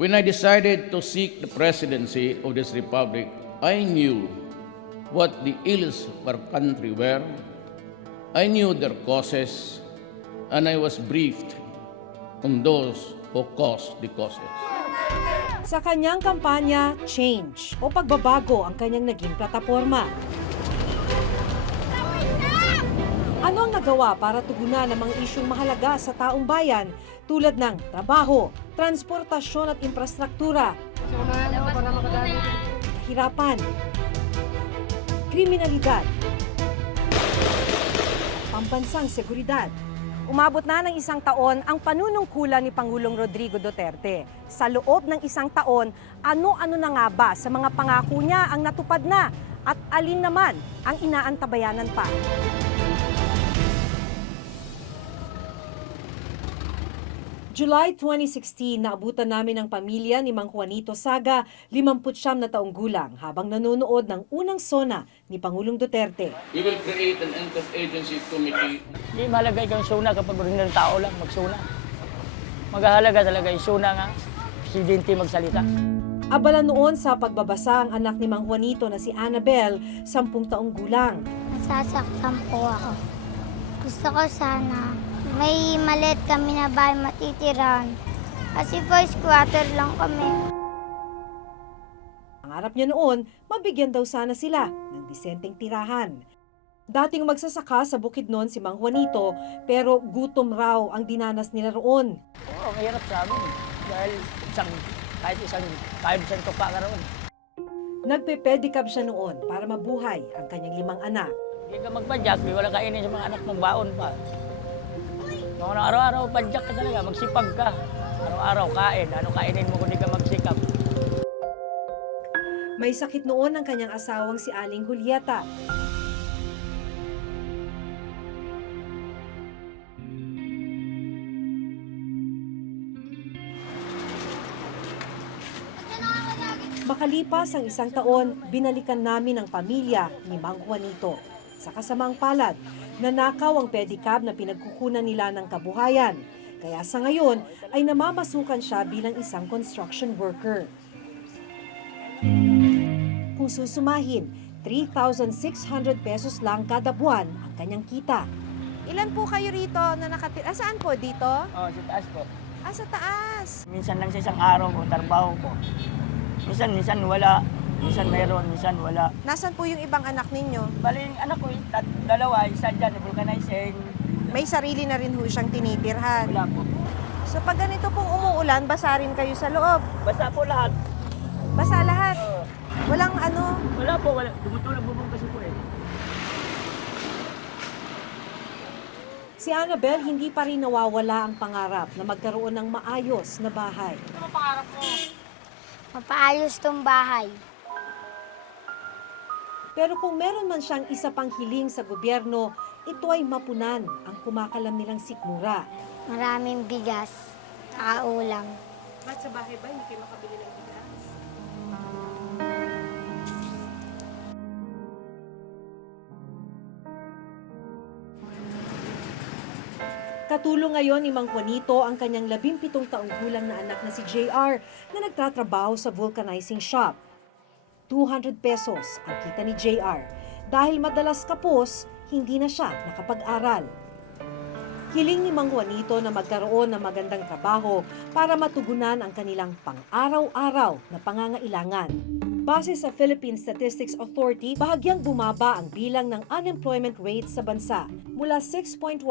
When I decided to seek the presidency of this republic, I knew what the ills of our country were. I knew their causes, and I was briefed on those who caused the causes. Sa kanyang kampanya, change o pagbabago ang kanyang naging plataporma. Ano ang nagawa para tugunan ang mga isyung mahalaga sa taong bayan tulad ng trabaho, transportasyon at infrastruktura, kahirapan, kriminalidad, pambansang seguridad? Umabot na ng 1 taon ang panunungkulan ni Pangulong Rodrigo Duterte. Sa loob ng 1 taon, ano-ano na nga ba sa mga pangako niya ang natupad na at alin naman ang inaantabayanan pa? July 2016, naabutan namin ang pamilya ni Mang Juanito Saga, 59 na taong gulang, habang nanonood ng unang SONA ni Pangulong Duterte. We will create an interagency committee. Hindi mahalaga ikaw yung suna kapag ordinary tao lang magsuna. Maghahalaga talaga yung suna nga, presidente magsalita. Abala noon sa pagbabasa ang anak ni Mang Juanito na si Annabel, 10 taong gulang. Nasasaktan po ako. Gusto ko sana may maliit kami na bahay matitiran. Kasi po squatter lang kami. Pangarap niya noon, mabigyan daw sana sila ng disenteng tirahan. Dating magsasaka sa Bukidnon si Mang Juanito, pero gutom raw ang dinanas nila roon. Oo, mahirap sa amin. Dahil kahit isang tuka ka roon. Nagpe-pedicab siya noon para mabuhay ang kanyang 5 anak. Hindi ka magpadyak, di wala kainin sa mga anak mong baon pa. Mga araw-araw padyak ka talaga, magsipag ka. Araw-araw kain, ano kainin mo kung di ka magsikap. May sakit noon ang kanyang asawang si Aling Julieta. Makalipas ang 1 taon, binalikan namin ang pamilya ni Mang Juanito. Sa kasamang palad, nanakaw ang pedicab na pinagkukunan nila ng kabuhayan. Kaya sa ngayon ay namamasukan siya bilang isang construction worker. Kung susumahin, 3,600 pesos lang kada buwan ang kanyang kita. Ilan po kayo rito na nakatira? Saan po? Dito? Oo, sa taas po. Sa taas. Minsan lang sa isang araw ko, trabaho ko. Minsan wala. Minsan meron, minsan wala. Nasaan po yung ibang anak ninyo? Bali, yung anak ko, dalawa, isa dyan, vulcanizing. May sarili na rin ho siyang tinitirhan. Wala po. So pag ganito pong umuulan, basa rin kayo sa loob. Basta po lahat. Basa lahat. Oo. Walang ano. Wala po, wala. Tumutulog bubong kasi po eh. Si Annabel hindi pa rin nawawala ang pangarap na magkaroon ng maayos na bahay. Ano ang pangarap mo? Mapaayos tong bahay. Pero kung meron man siyang isa pang hiling sa gobyerno, ito ay mapunan ang kumakalam nilang sikmura. Maraming bigas, saka ulam. Ba't sa bahay ba hindi kayo makabili ng bigas? Katulong ngayon ni Mang Juanito ang kanyang 17 taong gulang na anak na si JR na nagtatrabaho sa vulcanizing shop. 200 pesos ang kita ni JR. Dahil madalas kapos, hindi na siya nakapag-aral. Hiling ni Mang Juanito na magkaroon ng magandang trabaho para matugunan ang kanilang pang-araw-araw na pangangailangan. Base sa Philippine Statistics Authority, bahagyang bumaba ang bilang ng unemployment rate sa bansa. Mula 6.1%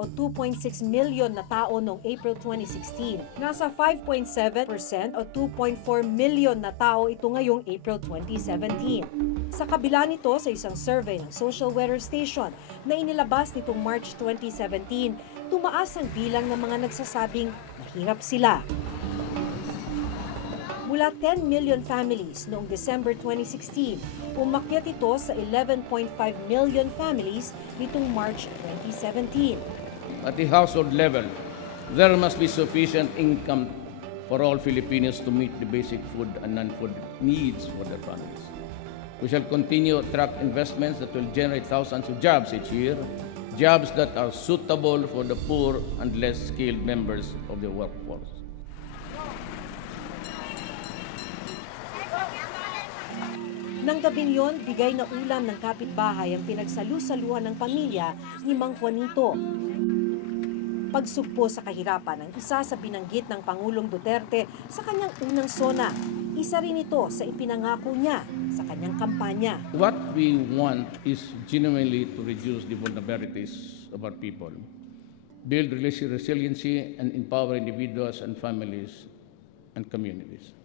o 2.6 million na tao noong April 2016, nasa 5.7% o 2.4 million na tao ito ngayong April 2017. Sa kabila nito, sa isang survey ng Social Weather Station na inilabas nitong March 2017, tumaas ang bilang ng mga nagsasabing mahirap sila. Mula 10 million families noong December 2016, umakyat ito sa 11.5 million families nitong March 2017. At the household level, there must be sufficient income for all Filipinos to meet the basic food and non-food needs for their families. We shall continue to attract investments that will generate thousands of jobs each year, jobs that are suitable for the poor and less skilled members of the workforce. Nang gabing yon, bigay na ulam ng kapitbahay ang pinagsalu-saluhan ng pamilya ni Mang Juanito. Pagsugpo sa kahirapan ang isa sa binanggit ng Pangulong Duterte sa kanyang unang SONA. Isa rin ito sa ipinangako niya sa kanyang kampanya. What we want is genuinely to reduce the vulnerabilities of our people, build resiliency, and empower individuals and families and communities.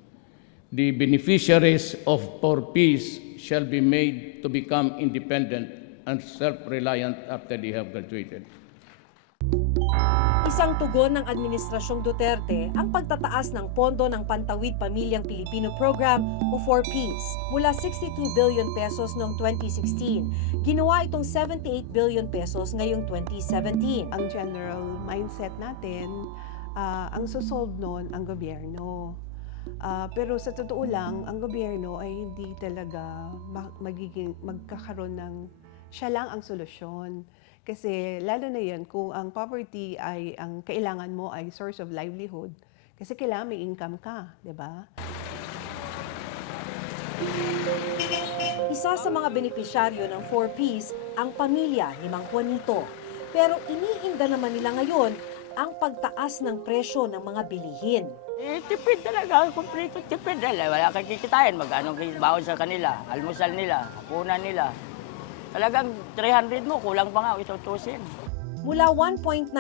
The beneficiaries of For Peace shall be made to become independent and self-reliant after they have graduated. Isang tugon ng Administrasyong Duterte ang pagtataas ng pondo ng Pantawid Pamilyang Pilipino Program o 4Ps. Mula 62 billion pesos noong 2016, ginawa itong 78 billion pesos ngayong 2017. Ang general mindset natin, ang susolve nun ang gobyerno. Pero sa totoo lang, ang gobyerno ay hindi talaga magkakaroon ng siya lang ang solusyon. Kasi lalo na yan, kung ang poverty ay, ang kailangan mo ay source of livelihood, kasi kailangan may income ka, di ba? Isa sa mga benepisyaryo ng 4Ps ang pamilya ni Mang Juanito. Pero iniinda naman nila ngayon ang pagtaas ng presyo ng mga bilihin. Tipid talaga, kompleto tipid. Wala kang kikitain, mag-ano baon sa kanila, almusal nila, hapunan nila. Talagang 300 mo, kulang pa nga, itutusin. Mula 1.9%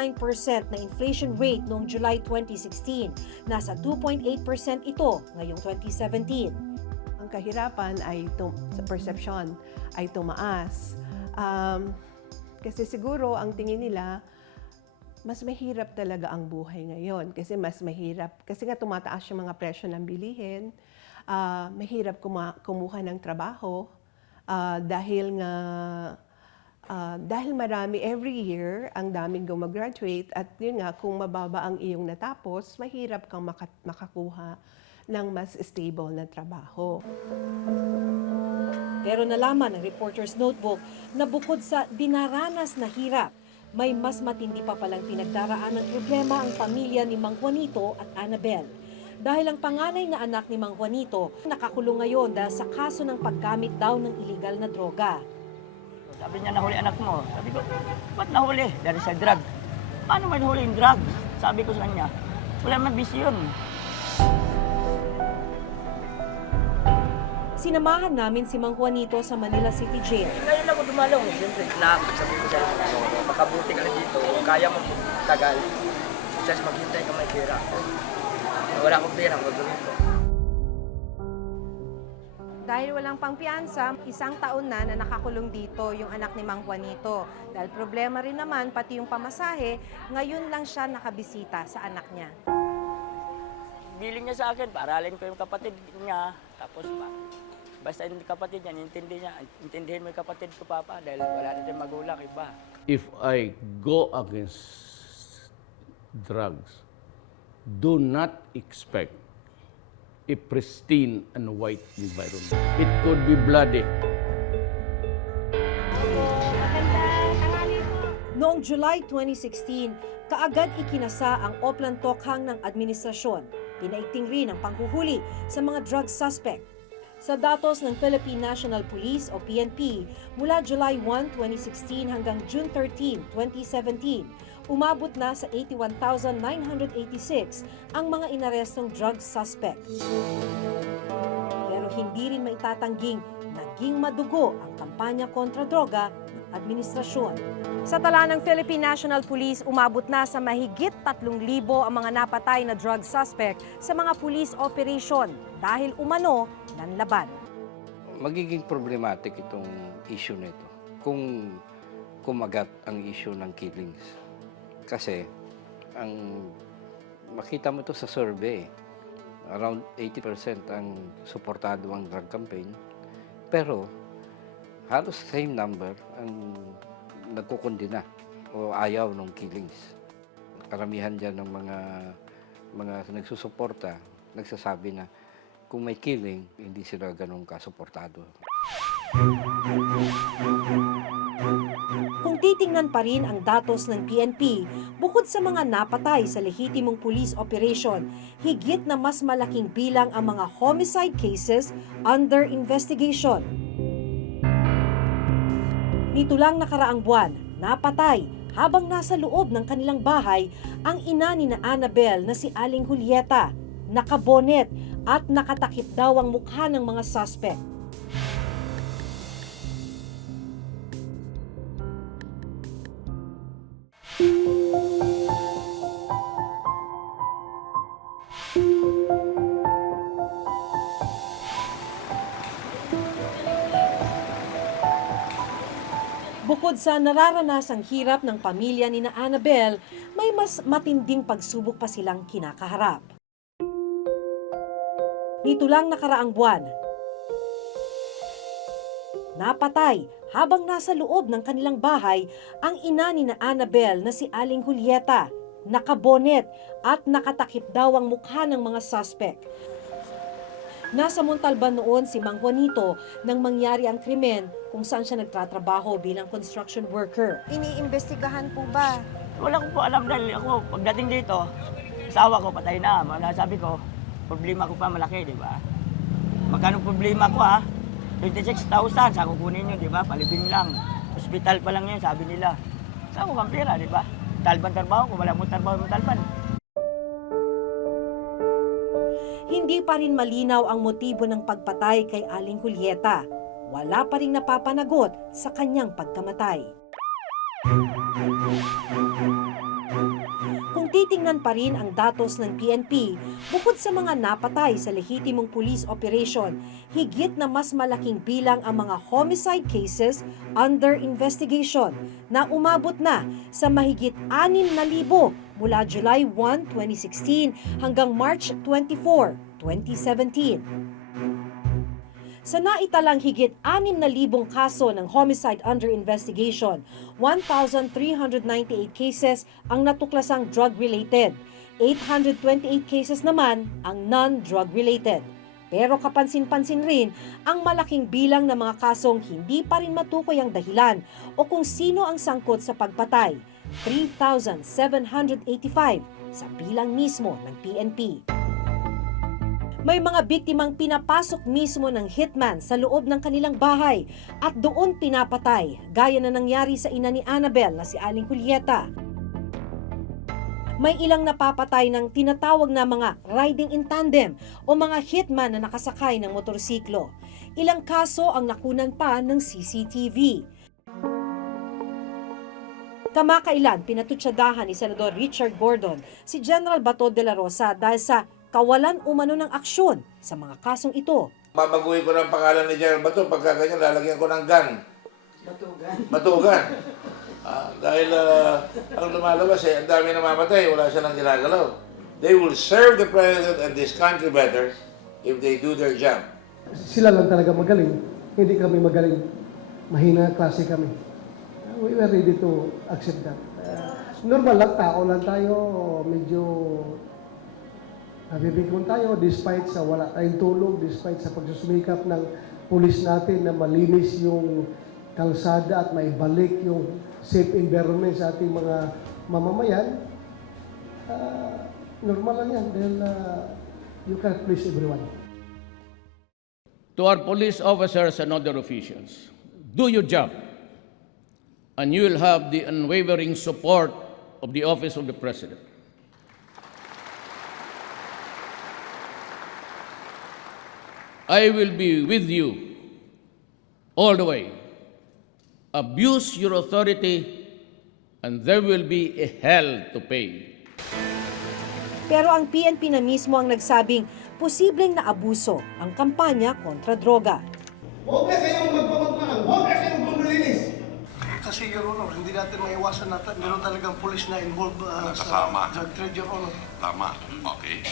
na inflation rate noong July 2016, nasa 2.8% ito ngayong 2017. Ang kahirapan ay sa perception ay tumaas. Kasi siguro ang tingin nila, mas mahirap talaga ang buhay ngayon kasi mas mahirap. Kasi nga tumataas yung mga presyo ng bilihin, mahirap kumuha ng trabaho dahil marami every year ang daming gumagraduate at yun nga, kung mababa ang iyong natapos, mahirap kang makakuha ng mas stable na trabaho. Pero nalaman ng Reporter's Notebook na bukod sa dinaranas na hirap, may mas matindi pa palang pinagdaraan ng problema ang pamilya ni Mang Juanito at Annabel. Dahil ang panganay na anak ni Mang Juanito nakakulong ngayon dahil sa kaso ng paggamit daw ng iligal na droga. Sabi niya, nahuli anak mo. Sabi ko, ba't nahuli? Dahil sa drug. Paano may nahuli yung drug? Sabi ko sa kanya, wala man bisyon. Sinamahan namin si Mang Juanito sa Manila City Jail. Ngayon lang ako dumalong. Siyempre, sabi ko siya, makabuti ka na dito, kaya mo tagal. Just maghintay ka may pera. Wala akong pera, gagawin ko. Dahil walang pangpiyansa, 1 taon na nakakulong dito yung anak ni Mang Juanito. Dahil problema rin naman, pati yung pamasahe, ngayon lang siya nakabisita sa anak niya. Biling niya sa akin, paralin ko yung kapatid niya. Tapos basta yung kapatid niya, intindihin mo yung kapatid ko, Papa, dahil wala na tayong magulang, iba. If I go against drugs, do not expect a pristine and white environment. It could be bloody. Noong July 2016, kaagad ikinasa ang Oplan Tokhang ng administrasyon. Pinaigting rin ang panghuhuli sa mga drug suspect. Sa datos ng Philippine National Police o PNP, mula July 1, 2016 hanggang June 13, 2017, umabot na sa 81,986 ang mga inarestong drug suspect. Pero hindi rin maitatangging naging madugo ang kampanya kontra droga ng administrasyon. Sa tala ng Philippine National Police, umabot na sa mahigit 3,000 ang mga napatay na drug suspect sa mga police operation dahil umano nanlaban. Magiging problematic itong issue nito kung kumagat ang issue ng killings. Kasi ang makita mo to sa survey, around 80% ang suportado ang drug campaign, pero halos same number ang nagkukundina o ayaw ng killings. Karamihan dyan ng mga nagsusuporta, nagsasabi na kung may killing, hindi sila ganun kasuportado. Kung titingnan pa rin ang datos ng PNP, bukod sa mga napatay sa lehitimong police operation, higit na mas malaking bilang ang mga homicide cases under investigation. Nito lang nakaraang buwan, napatay habang nasa loob ng kanilang bahay ang ina ni na Annabel na si Aling Julieta. Nakabonet at nakatakip daw ang mukha ng mga suspect. Bukod sa nararanasang hirap ng pamilya ni na Annabel, may mas matinding pagsubok pa silang kinakaharap. Nito lang nakaraang buwan, napatay habang nasa loob ng kanilang bahay ang ina ni na Annabel na si Aling Julieta. Nakabonet at nakatakip daw ang mukha ng mga suspect. Nasa Montalban noon si Mang Juanito nang mangyari ang krimen kung saan siya nagtatrabaho bilang construction worker. Iniimbestigahan po ba? Wala ko po alam dahil ako, pagdating dito, asawa ko patay na. Sabi ko, problema ko pa malaki, di ba? Magkano problema ko ha? 26,000, sa kukunin nyo, di ba? Palibing lang. Hospital pa lang yun, sabi nila. Saan ko pang pera, di ba? Talban trabaho ko, wala mo trabaho mo talban. Hindi pa rin malinaw ang motibo ng pagpatay kay Aling Julieta. Wala pa rin napapanagot sa kanyang pagkamatay. Kung titingnan pa rin ang datos ng PNP, bukod sa mga napatay sa lehitimong police operation, higit na mas malaking bilang ang mga homicide cases under investigation na umabot na sa mahigit 6,000 mula July 1, 2016 hanggang March 24, 2017. Sa naitalang higit 6,000 kaso ng homicide under investigation, 1,398 cases ang natuklasang drug-related. 828 cases naman ang non-drug-related. Pero kapansin-pansin rin ang malaking bilang ng mga kasong hindi pa rin matukoy ang dahilan o kung sino ang sangkot sa pagpatay. 3,785 sa bilang mismo ng PNP. May mga biktimang pinapasok mismo ng hitman sa loob ng kanilang bahay at doon pinapatay, gaya na nangyari sa ina ni Annabel na si Aling Julieta. May ilang napapatay ng tinatawag na mga riding in tandem o mga hitman na nakasakay ng motorsiklo. Ilang kaso ang nakunan pa ng CCTV. Kamakailan pinatutsadahan ni Senador Richard Gordon si General Bato de la Rosa dahil sa kawalan umano ng aksyon sa mga kasong ito. Babaguhin ko ng pangalan ni General Bato, pagka ganyan lalagyan ko ng gun. Batugan. Dahil ang lumalabas ang dami namamatay, wala silang ginagalaw. They will serve the President and this country better if they do their job. Sila lang talaga magaling, hindi kami magaling. Mahina klase kami. We were ready to accept that. Normal lang, tao lang tayo, medyo nabibigyan tayo despite sa wala tayong tulog, despite sa pagsusumikap ng pulis natin na malinis yung kalsada at maibalik yung safe environment sa ating mga mamamayan. Normal lang yan dahil you can't please everyone. To our police officers and other officials, do your job, and you will have the unwavering support of the Office of the President. I will be with you all the way. Abuse your authority, and there will be a hell to pay. Pero ang PNP na mismo ang nagsabing posibleng naabuso ang kampanya kontra droga. Huwag na kayong magpapagmahal, huwag na kayong bumalinis. Kasi, Your Honor, hindi natin maiwasan na meron talagang pulis na involved Kasama. sa drug trade, Your Honor. Tama. Okay.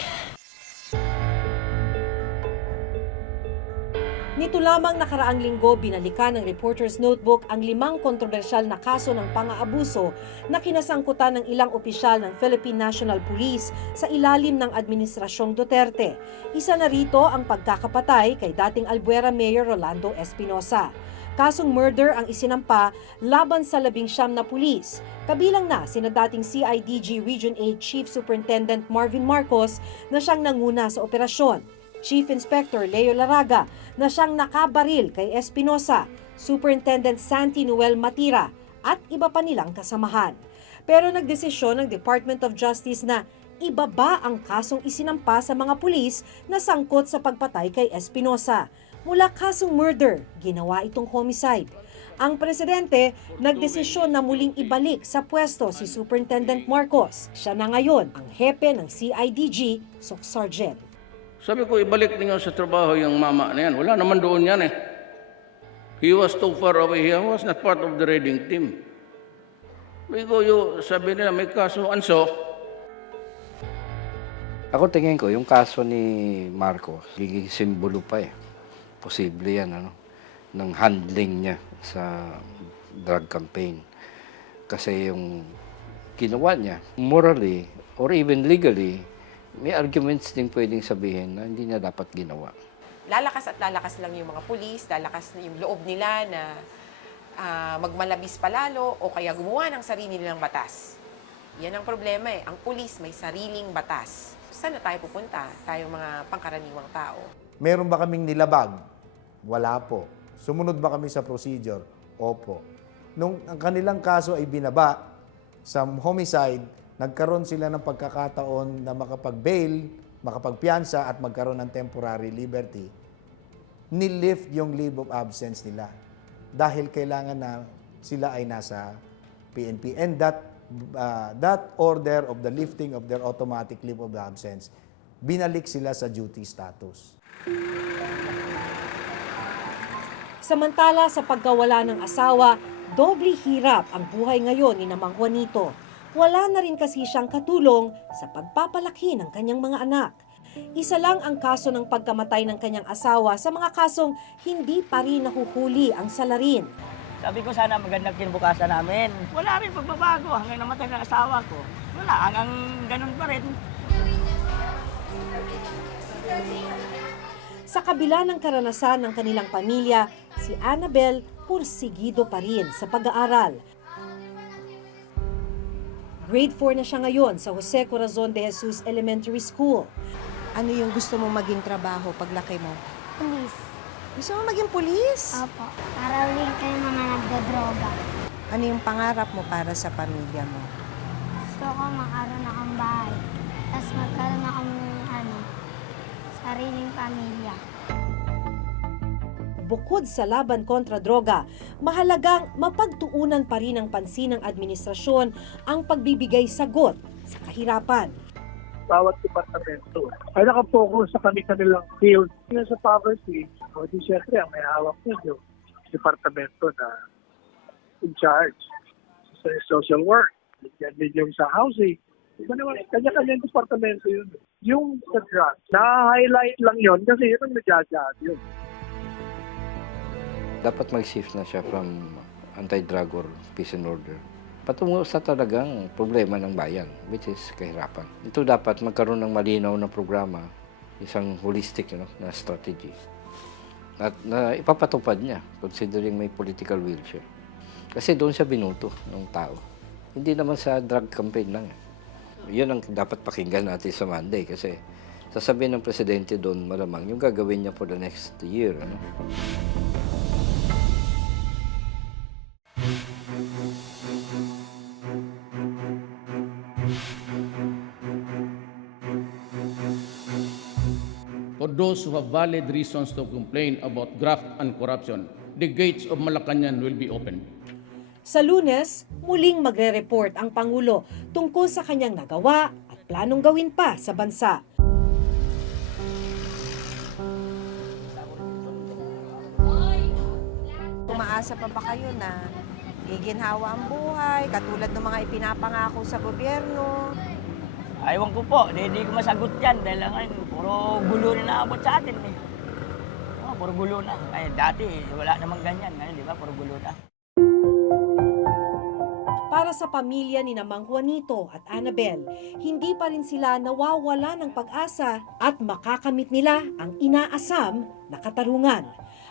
Nito lamang nakaraang linggo, binalikan ng Reporter's Notebook ang 5 kontrobersyal na kaso ng pang-aabuso na kinasangkutan ng ilang opisyal ng Philippine National Police sa ilalim ng Administrasyong Duterte. Isa na rito ang pagkakapatay kay dating Albuera Mayor Rolando Espinosa. Kasong murder ang isinampa laban sa 19 na pulis. Kabilang na sina dating CIDG Region 8 Chief Superintendent Marvin Marcos na siyang nanguna sa operasyon, Chief Inspector Leo Laraga na siyang nakabaril kay Espinosa, Superintendent Santi Noel Matira at iba pa nilang kasamahan. Pero nagdesisyon ng Department of Justice na ibaba ang kasong isinampa sa mga pulis na sangkot sa pagpatay kay Espinosa. Mula kasong murder, ginawa itong homicide. Ang presidente nagdesisyon na muling ibalik sa pwesto si Superintendent Marcos. Siya na ngayon ang hepe ng CIDG, SOC Sergeant. Sabi ko, ibalik niyo sa trabaho yung mama na yan. Wala naman doon yan eh. He was too far away. He was not part of the raiding team. Sabi nila, may kaso, anso. Ako tingin ko, yung kaso ni Marcos, giging simbolo pa eh. Posible yan, ng handling niya sa drug campaign. Kasi yung ginawa niya, morally or even legally, may arguments din pwedeng sabihin na hindi niya dapat ginawa. Lalakas at lalakas lang yung mga pulis, lalakas na yung loob nila na magmalabis palalo o kaya gumawa ng sarili nilang batas. Yan ang problema eh. Ang pulis may sariling batas. Saan na tayo pupunta? Tayong mga pangkaraniwang tao. Meron ba kaming nilabag? Wala po. Sumunod ba kami sa procedure? Opo. Nung ang kanilang kaso ay binaba sa homicide, nagkaroon sila ng pagkakataon na makapag-bail, makapagpiyansa at magkaroon ng temporary liberty. Nilift yung leave of absence nila dahil kailangan na sila ay nasa PNP. And that order of the lifting of their automatic leave of absence, binalik sila sa duty status. Samantala sa pagkawala ng asawa, doble hirap ang buhay ngayon ni Mang Juanito. Wala na rin kasi siyang katulong sa pagpapalaki ng kanyang mga anak. Isa lang ang kaso ng pagkamatay ng kanyang asawa sa mga kasong hindi pa rin nahuhuli ang salarin. Sabi ko sana magandang kinabukasan namin. Wala rin pagbabago hanggang namatay ng asawa ko. Wala, hanggang ganun pa rin. Sa kabila ng karanasan ng kanilang pamilya, si Annabel pursigido pa rin sa pag-aaral. Grade 4 na siya ngayon sa Jose Corazon de Jesus Elementary School. Ano yung gusto mo maging trabaho paglaki mo? Pulis. Gusto mo maging pulis? Opo. Para uling kayo mga nagdodroga. Ano yung pangarap mo para sa pamilya mo? Gusto ko makaroon akong bahay. Tapos magkaroon akong sariling pamilya. Bukod sa laban kontra droga, mahalagang mapagtuunan pa rin ng pansin ng administrasyon ang pagbibigay sagot sa kahirapan. Bawat departamento ay nakapokus sa kanilang field. Yung sa poverty, o di syempre ang may hawak nyo yung departamento na in charge sa social work. Yan din yung sa housing. Iba naman, kanya-kanyang departamento yun. Yung sa drugs, na-highlight lang yun kasi yun ang nagjajahan yun. Dapat mag-shift na siya from anti-drug or peace and order patungo sa talagang problema ng bayan, which is kahirapan. Ito dapat magkaroon ng malinaw na programa, isang holistic na strategy. At na ipapatupad niya, considering may political will siya. Kasi doon siya binuto ng tao. Hindi naman sa drug campaign lang. Yun ang dapat pakinggan natin sa Monday kasi sasabihin ng presidente doon malamang yung gagawin niya for the next year. For those who have valid reasons to complain about graft and corruption, the gates of Malacañang will be opened. Sa Lunes, muling magre-report ang Pangulo tungkol sa kanyang nagawa at planong gawin pa sa bansa. Umaasa pa ba kayo na giginhawa ang buhay, katulad ng mga ipinapangako sa gobyerno? Ewan ko po, hindi ko masagot yan dahil ngayon puro gulo na naabot sa atin eh. Puro gulo na. Ay, dati wala namang ganyan. Ngayon, di ba, puro gulo na. Para sa pamilya ni Mang Juanito at Annabel, hindi pa rin sila nawawala ng pag-asa at makakamit nila ang inaasam na katarungan.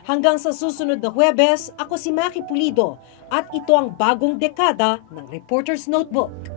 Hanggang sa susunod na Huwebes, ako si Maki Pulido at ito ang bagong dekada ng Reporter's Notebook.